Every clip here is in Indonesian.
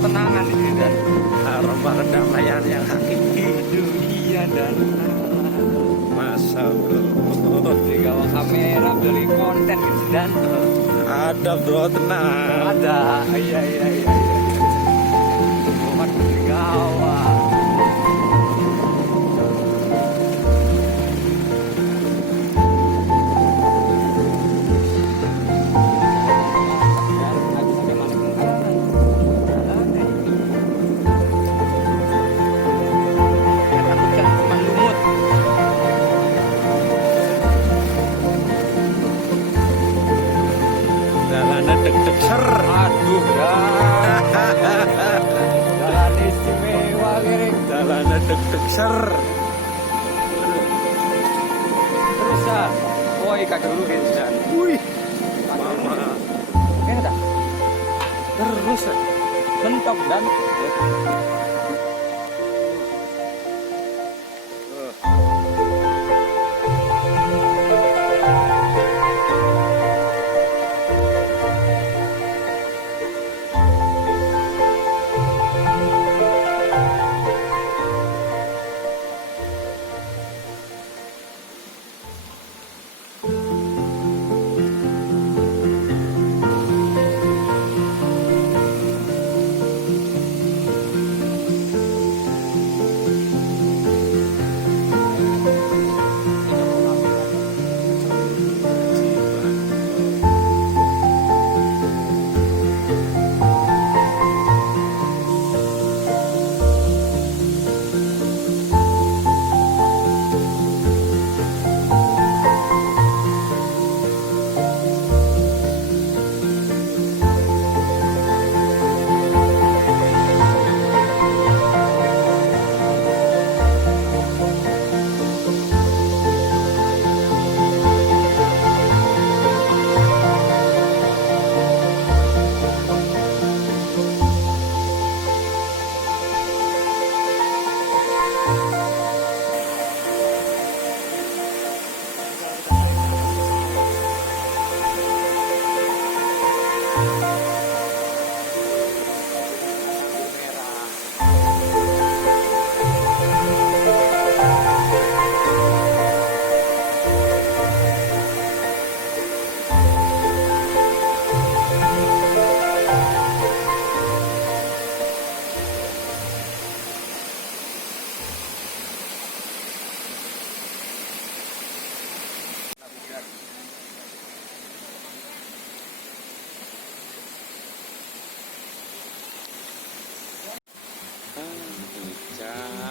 ketenangan ini dan aroma kedamaian yang hakiki. dunia dan Masa bro, digawa kamera dari konten gitu dan ada bro, tenang. ada iya bukan digawa. Jalannya deg-deg ser. Aduh dah. Jalan istimewa kiring. Jalannya deg-deg ser. Terus ah, woi kagak dulu dan. Wih, mama. Oke dah. Terus mentok dan.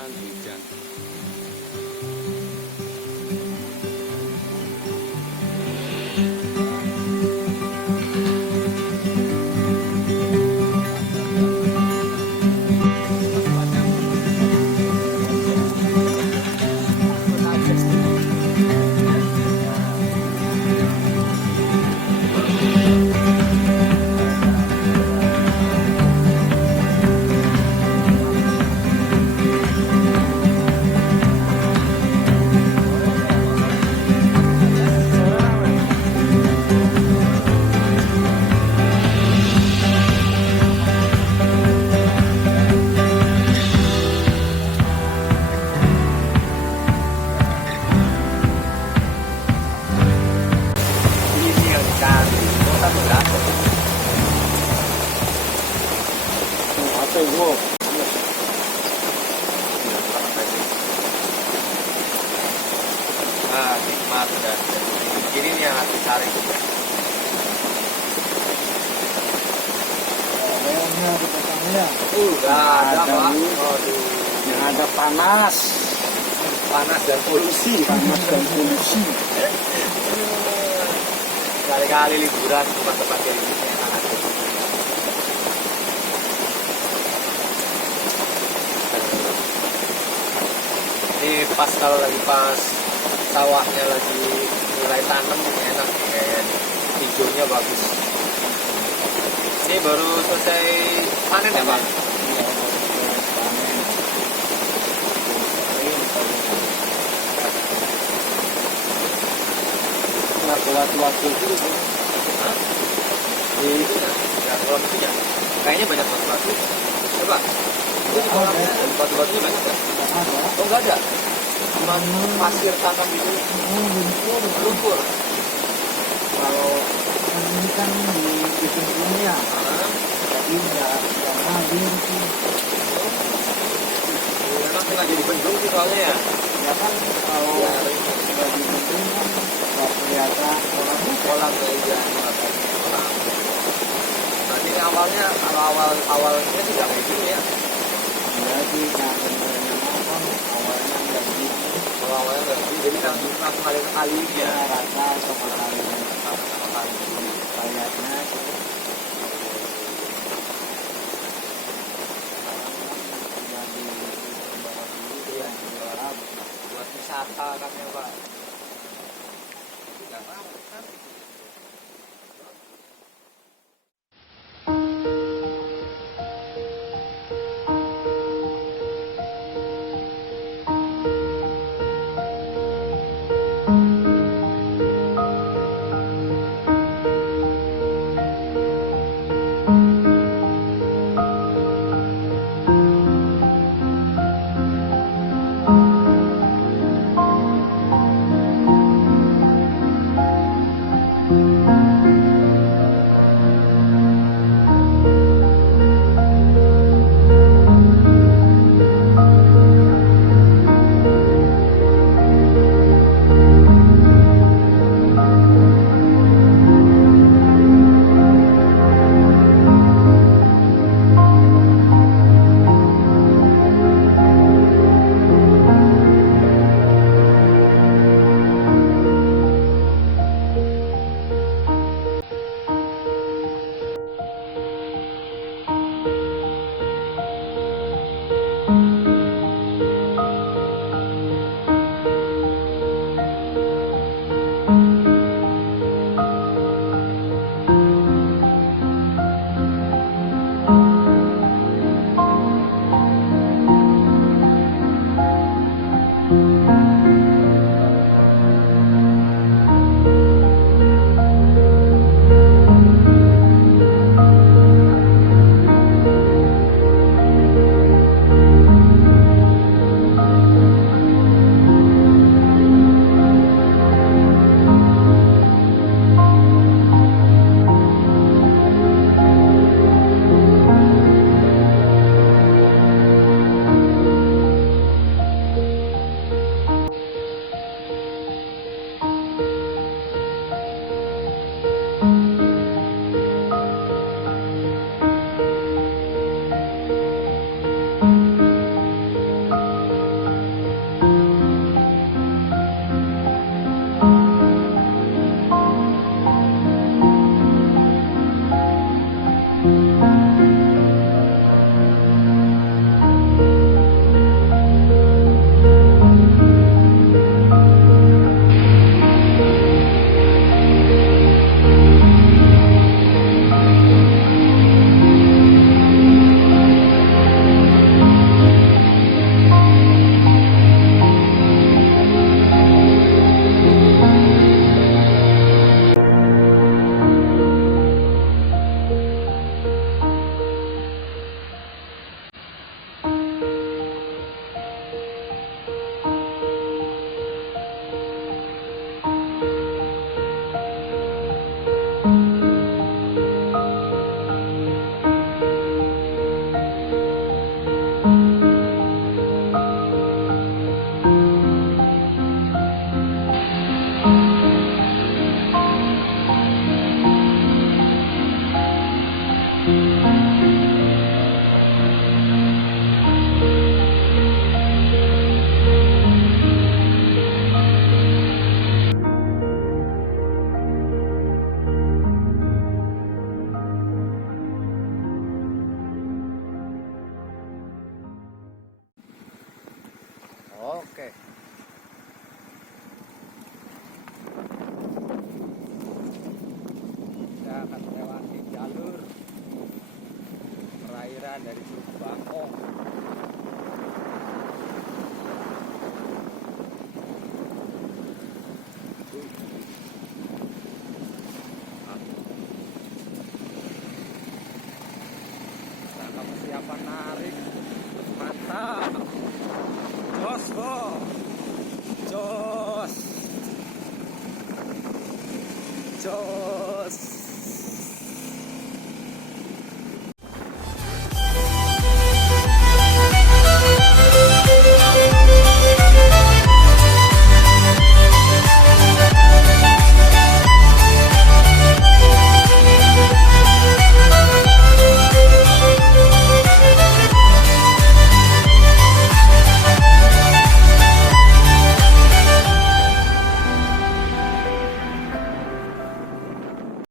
Hujan. Tunggu. Nah, nikmat dan ini nih yang harus dicari. Kayaknya petangnya. Ada pak. Aduh. Yang ada panas Dan polusi. Kali-kali liburan tempat-tempat kayak gini. Ini pas kalau lagi pas sawahnya lagi mulai tanam ini enak kayak hijaunya bagus. Ini baru selesai panen ya Pak? Waktu itu Hah? Di itu ya, kayaknya banyak waktu. Coba. Itu di kolamnya ada batu-batunya nggak ada? ada. Oh nggak ada. Cuma pasir tanah gitu. Lumpur. Lumpur. Kalau yang ini kan dibikin punya, Ah, jadi nggak ngalir sih. enak nggak jadi bendung sih soalnya ya. Ya kan kalau Ya, sudah dibikin kan nggak kelihatan orangnya. kolam aja makanya kolam. Berarti ini awalnya kalau awalnya tidak kayak gini ya. Jadi yang benernya apa awalnya nggak gini. Kalau awalnya nggak gini, jadi langsung kali ke kali Ya ya. rata sama kali Sama kali. kayaknya sih. Iya, buat wisata kan ya Pak. Tidak mau kan? Oke. Kita akan melewati jalur perairan dari Teluk Bangkong. Nah, persiapan bos.